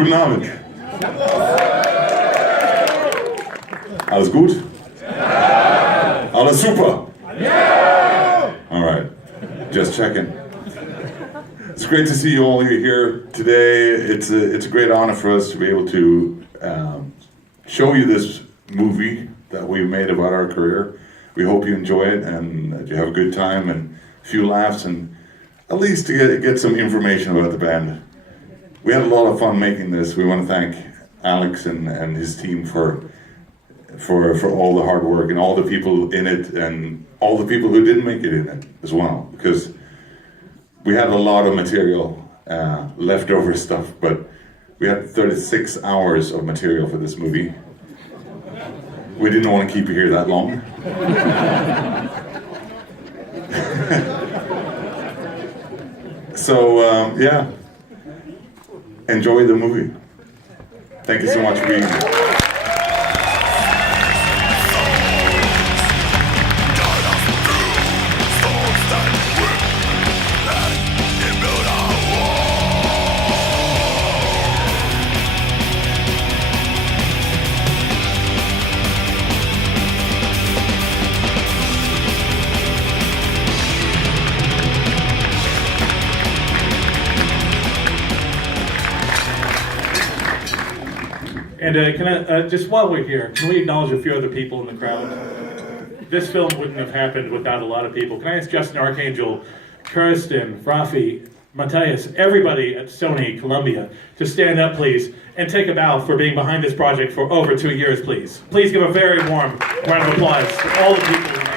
Guten Abend. Alles gut? Alles super? All right, just checking. It's great to see you all here today. It's a great honor for us to be able to show you this movie that we made about our career. We hope you enjoy it and that you have a good time and a few laughs and at least to get some information about the band. We had a lot of fun making this. We want to thank Alex and his team for all the hard work and all the people in it and all the people who didn't make it in it as well, because we had a lot of material, leftover stuff, but we had 36 hours of material for this movie. We didn't want to keep you here that long. So, yeah, enjoy the movie. Thank you so much for being here. And can I, just while we're here, can we acknowledge a few other people in the crowd? This film wouldn't have happened without a lot of people. Can I ask Justin Archangel, Kirsten, Rafi, Mathäser, everybody at Sony Columbia to stand up, please, and take a bow for being behind this project for over 2 years, please. Please give a very warm round of applause to all the people who made it.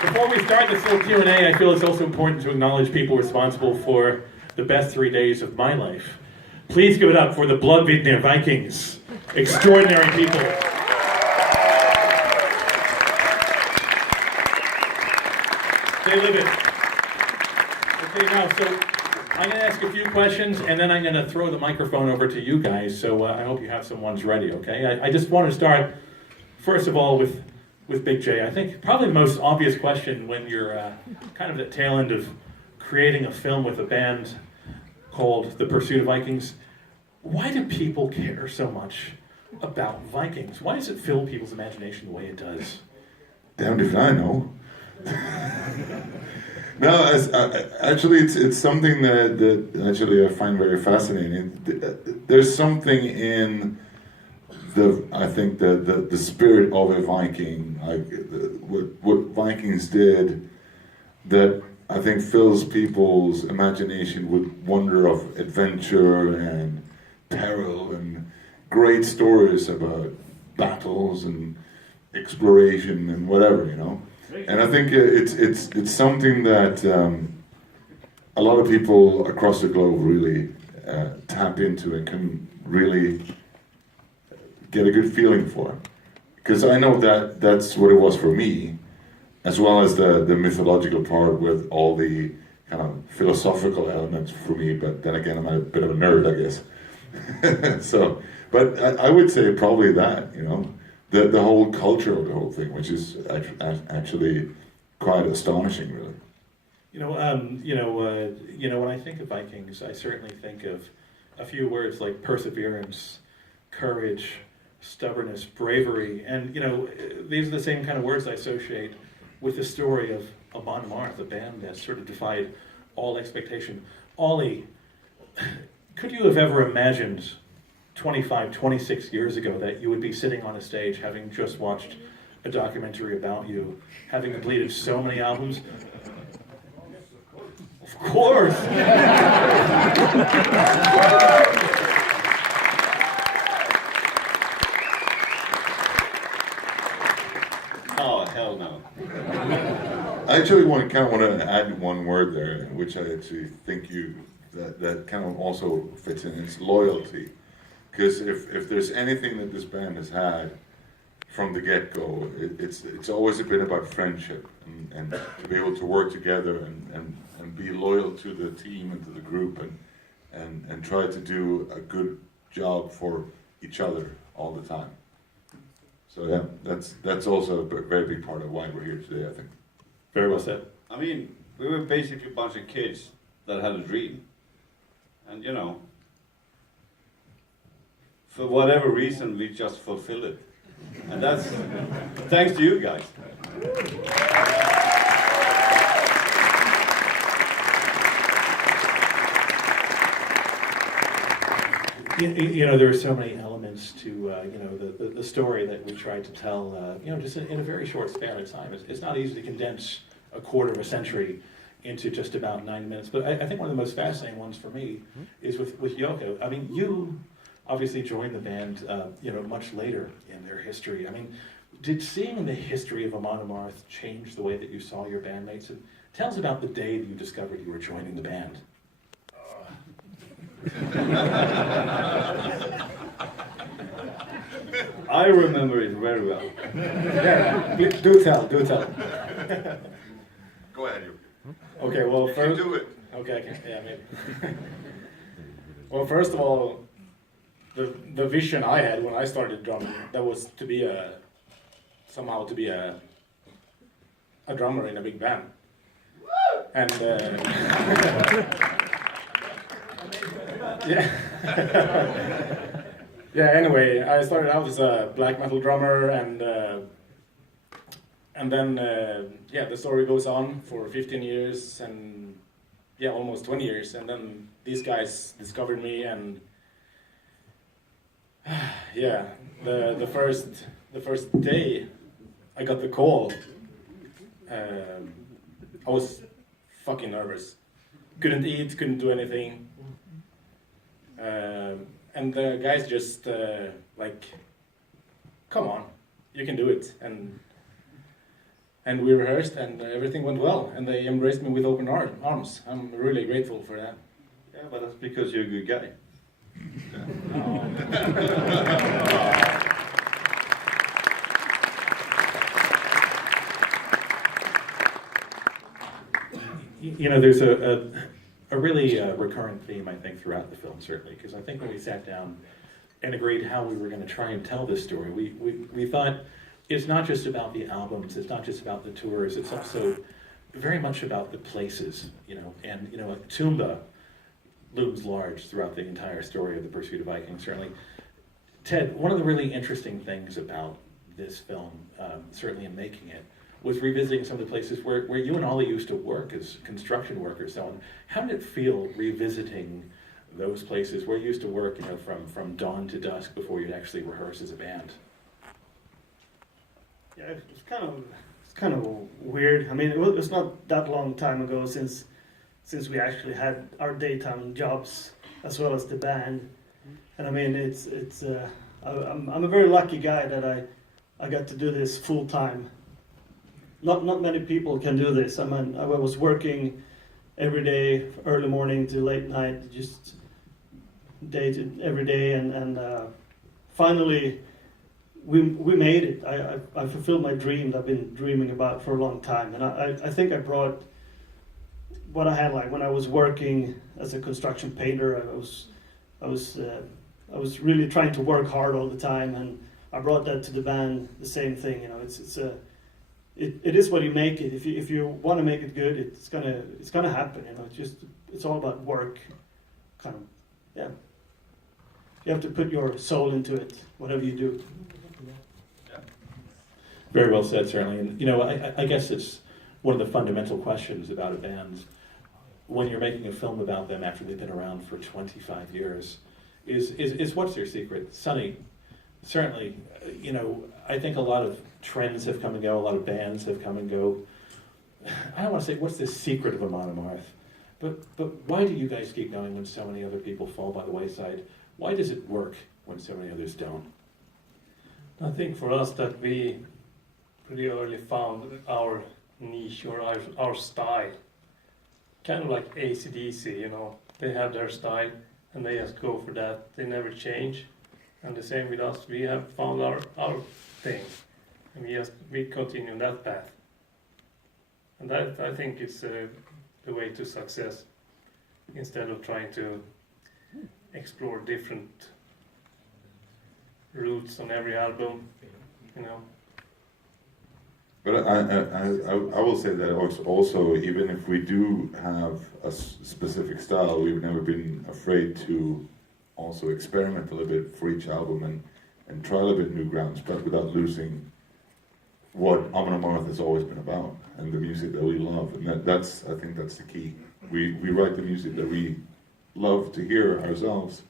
Before we start this little Q&A, I feel it's also important to acknowledge people responsible for the best 3 days of my life. Please give it up for the Pursuit Of Vikings. Extraordinary people. They live it. Okay, now, so I'm going to ask a few questions, and then I'm going to throw the microphone over to you guys, so I hope you have some ones ready, okay? I just want to start, first of all, with Big J. I think probably the most obvious question when you're kind of at the tail end of creating a film with a band called The Pursuit of Vikings, why do people care so much about Vikings? Why does it fill people's imagination the way it does? Damned if I know. No, actually, it's something that actually I find very fascinating. There's something in I think the spirit of a Viking, like what Vikings did, that I think fills people's imagination with wonder of adventure and peril and great stories about battles and exploration and whatever, you know. And I think it's something that a lot of people across the globe really tap into and can really get a good feeling for, because I know that that's what it was for me, as well as the mythological part with all the kind of philosophical elements for me. But then again, I'm a bit of a nerd, I guess. So, but I would say probably that, you know, the whole culture of the whole thing, which is actually quite astonishing, really. When I think of Vikings, I certainly think of a few words like perseverance, courage, stubbornness, bravery, and these are the same kind of words I associate with the story of Amon Amarth, a band that sort of defied all expectation. Ollie, could you have ever imagined 25, 26 years ago that you would be sitting on a stage having just watched a documentary about you, having completed so many albums? Of course! Oh, hell no. I actually want to add one word there, which I actually think that kind of also fits in. It's loyalty. Because if there's anything that this band has had from the get-go, it's always been about friendship and to be able to work together and be loyal to the team and to the group and try to do a good job for each other all the time. So yeah, that's also a very big part of why we're here today, I think. Very well said. I mean, we were basically a bunch of kids that had a dream. And you know, for whatever reason, we just fulfilled it. And that's thanks to you guys. You know, there are so many elements to you know, the story that we tried to tell. You know, just in a very short span of time. It's not easy to condense a quarter of a century into just about 9 minutes. But I think one of the most fascinating ones for me is with Yoko. I mean, you obviously joined the band, you know, much later in their history. I mean, did seeing the history of Amon Amarth change the way that you saw your bandmates? And tell us about the day that you discovered you were joining the band. I remember it very well. Yeah, please do tell. Go ahead, you. Okay, well first. do it. Okay, yeah, maybe. Well, first of all, the vision I had when I started drumming, that was to be somehow to be a drummer in a big band. And yeah. Yeah, anyway, I started out as a black metal drummer, and then yeah, the story goes on for 15 years, and yeah, almost 20 years, and then these guys discovered me, and yeah, the first day I got the call, I was fucking nervous. Couldn't eat, couldn't do anything. And the guys just like, come on, you can do it. And we rehearsed, and everything went well, and they embraced me with open arms. I'm really grateful for that. Yeah, but that's because you're a good guy. You know, there's a really recurrent theme, I think, throughout the film, certainly, because I think when we sat down and agreed how we were going to try and tell this story, we thought it's not just about the albums, it's not just about the tours, it's also very much about the places, you know, and, you know, Tumba looms large throughout the entire story of the Pursuit of Vikings, certainly. Ted, one of the really interesting things about this film, certainly in making it, was revisiting some of the places where you and Ollie used to work as construction workers. So how did it feel revisiting those places where you used to work, you know, from dawn to dusk before you'd actually rehearse as a band? Yeah, it's kind of weird. I mean, it's not that long time ago since we actually had our daytime jobs as well as the band, and I mean, I'm a very lucky guy that I got to do this full time. Not many people can do this. I mean, I was working every day, early morning to late night, just every day, and finally we made it. I fulfilled my dream that I've been dreaming about for a long time, and I think I brought what I had, like when I was working as a construction painter. I was really trying to work hard all the time, and I brought that to the band. The same thing, you know. It is what you make it. If you want to make it good, it's gonna happen. You know, it's all about work, kind of. Yeah. You have to put your soul into it, whatever you do. Very well said, certainly. And, you know, I guess it's one of the fundamental questions about a band when you're making a film about them after they've been around for 25 years is what's your secret? Sonny, certainly, you know, I think a lot of trends have come and go, a lot of bands have come and go. I don't want to say what's the secret of Amon Amarth, but why do you guys keep going when so many other people fall by the wayside? Why does it work when so many others don't? I think for us that we pretty early found our niche or our style. Kind of like AC/DC, you know. They have their style and they just go for that. They never change. And the same with us. We have found our thing. And we continue on that path. And that, I think, is the way to success. Instead of trying to explore different routes on every album. you know. But I will say that also, even if we do have a specific style, we've never been afraid to also experiment a little bit for each album and try a little bit new grounds, but without losing what Amon Amarth has always been about and the music that we love. And I think that's the key. We write the music that we love to hear ourselves,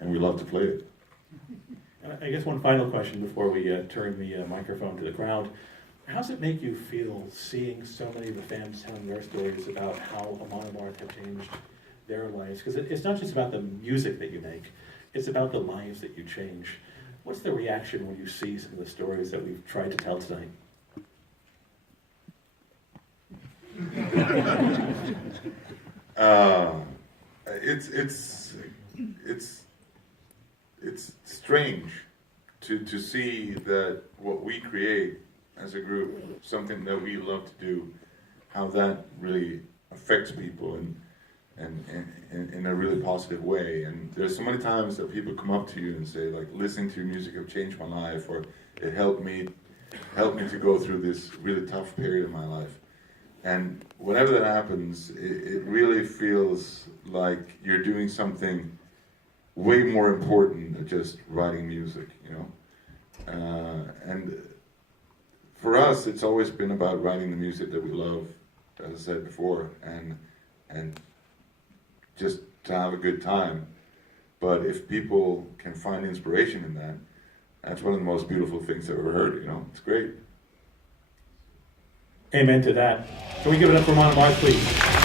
and we love to play it. I guess one final question before we turn the microphone to the crowd. How does it make you feel seeing so many of the fans telling their stories about how Amon Amarth have changed their lives? Because it's not just about the music that you make, it's about the lives that you change. What's the reaction when you see some of the stories that we've tried to tell tonight? It's strange to see that what we create as a group, something that we love to do, how that really affects people and in a really positive way. And there's so many times that people come up to you and say, like, listening to your music have changed my life, or it helped me to go through this really tough period in my life. And whenever that happens, it really feels like you're doing something way more important than just writing music, you know? And for us, it's always been about writing the music that we love, as I said before, and just to have a good time. But if people can find inspiration in that, that's one of the most beautiful things I've ever heard, you know? It's great. Amen to that. Can we give it up for Amon Amarth, please?